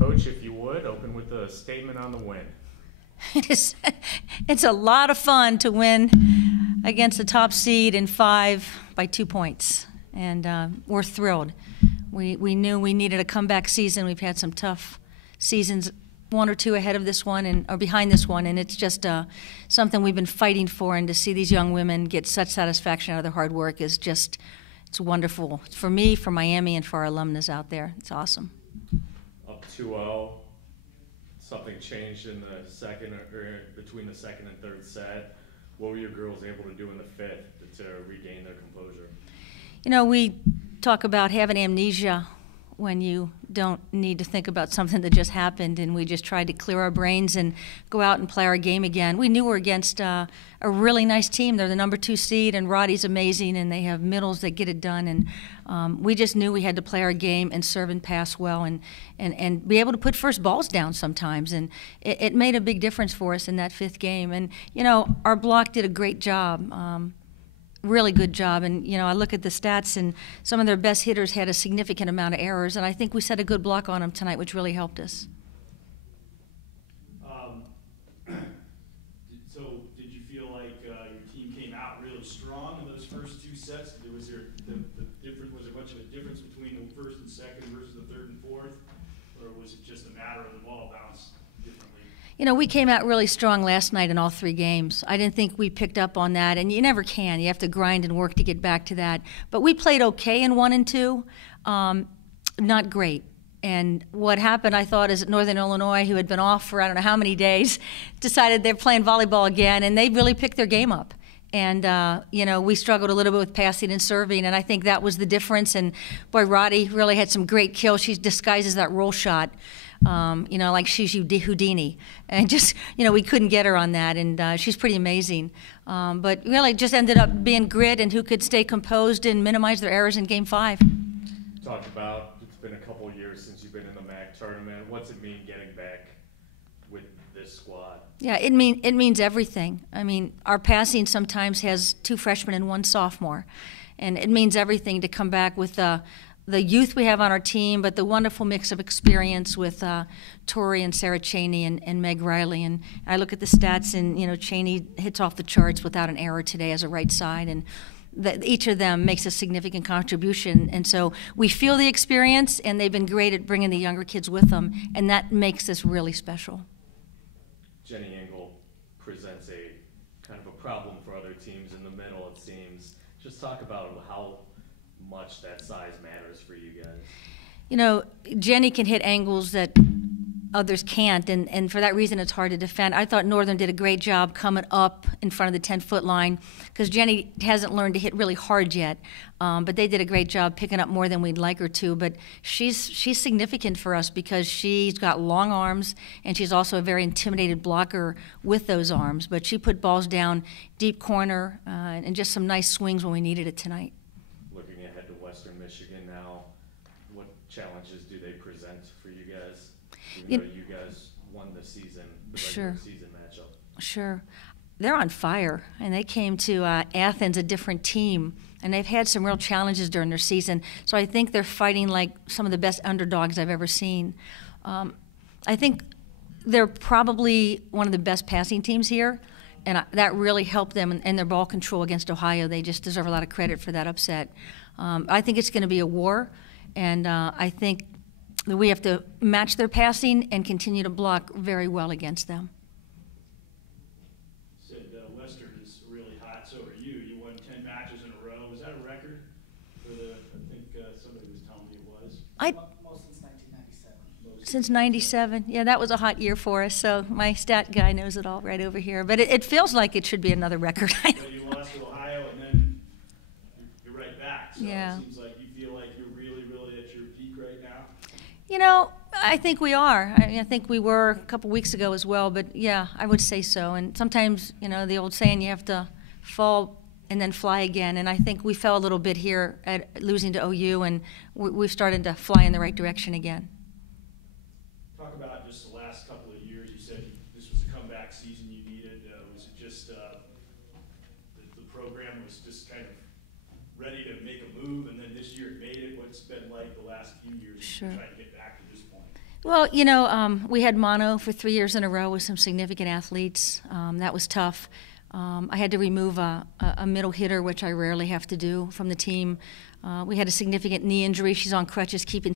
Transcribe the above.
Coach, if you would, open with a statement on the win. It's a lot of fun to win against the top seed in 5 by 2 points, and we're thrilled. We knew we needed a comeback season. We've had some tough seasons, 1 or 2 ahead of this one or behind this one, and it's just something we've been fighting for. And to see these young women get such satisfaction out of their hard work is just, it's wonderful for me, for Miami, and for our alumnus out there. It's awesome. Up 2-0. Something changed in the second, or between the second and third set. What were your girls able to do in the fifth to regain their composure? You know, we talk about having amnesia when you don't need to think about something that just happened, and we just tried to clear our brains and go out and play our game again. We knew we were against a really nice team. They're the number 2 seed, and Roddy's amazing, and they have middles that get it done, and we just knew we had to play our game and serve and pass well and be able to put first balls down sometimes, and it made a big difference for us in that 5th game. And, you know, our block did a great job. Really good job, and you know, I look at the stats, and some of their best hitters had a significant amount of errors, and I think we set a good block on them tonight, which really helped us. So did you feel like your team came out really strong in those first 2 sets? Was there was there much of a difference between the first and second versus the third and fourth, or was it just a matter of the ball bounce differently? You know, we came out really strong last night in all 3 games. I didn't think we picked up on that, and you never can. You have to grind and work to get back to that. But we played okay in 1 and 2, not great. And what happened, I thought, is that Northern Illinois, who had been off for I don't know how many days, decided they're playing volleyball again, and they really picked their game up. And, you know, we struggled a little bit with passing and serving, and I think that was the difference. And, boy, Roddy really had some great kills. She disguises that roll shot. You know, like she's Houdini. And just, you know, we couldn't get her on that, and she's pretty amazing. But really just ended up being grit and who could stay composed and minimize their errors in Game 5. Talked about, it's been a couple of years since you've been in the MAC tournament. What's it mean getting back with this squad? Yeah, it means everything. I mean, our passing sometimes has 2 freshmen and 1 sophomore. And it means everything to come back with the youth we have on our team, but the wonderful mix of experience with Tori and Sarah Cheney and Meg Riley. And I look at the stats, and you know, Cheney hits off the charts without an error today as a right side, and each of them makes a significant contribution. And so we feel the experience, and they've been great at bringing the younger kids with them, and that makes this really special. Jenny Engel presents a kind of a problem for other teams in the middle, it seems. Just talk about how much that size matters for you guys. You know, Jenny can hit angles that others can't, and for that reason it's hard to defend. I thought Northern did a great job coming up in front of the 10-foot line, because Jenny hasn't learned to hit really hard yet, but they did a great job picking up more than we'd like her to. But she's significant for us because she's got long arms, and she's also a very intimidated blocker with those arms. But she put balls down deep corner and just some nice swings when we needed it tonight. Looking ahead to Western Michigan now, what challenges do they present for you guys? Even though you guys won the season, the regular season matchup. Sure. They're on fire, and they came to Athens a different team, and they've had some real challenges during their season. So I think they're fighting like some of the best underdogs I've ever seen. I think they're probably one of the best passing teams here, and that really helped them in their ball control against Ohio. They just deserve a lot of credit for that upset. I think it's going to be a war, and I think that we have to match their passing and continue to block very well against them. Said Western is really hot, so are you. You won 10 matches in a row. Was that a record for I think somebody was telling me it was. Most since 1997. Since 97. Yeah, that was a hot year for us, so my stat guy knows it all right over here. But it feels like it should be another record. So you lost to Ohio, and then you're right back. So yeah. It seems like you feel like you're really, really at your peak right now. You know, I think we are. I think we were a couple weeks ago as well, but yeah, I would say so. And sometimes, you know, the old saying, you have to fall and then fly again. And I think we fell a little bit here at losing to OU, and we've started to fly in the right direction again. Talk about just the last couple of years. You said this was a comeback season you needed. Was it just the program was just kind of ready to make a move, and then this year it made it? What's been like the last few years Sure. trying to get back to this point? Well, we had mono for 3 years in a row with some significant athletes. That was tough. I had to remove a middle hitter, which I rarely have to do, from the team. We had a significant knee injury. She's on crutches, keeping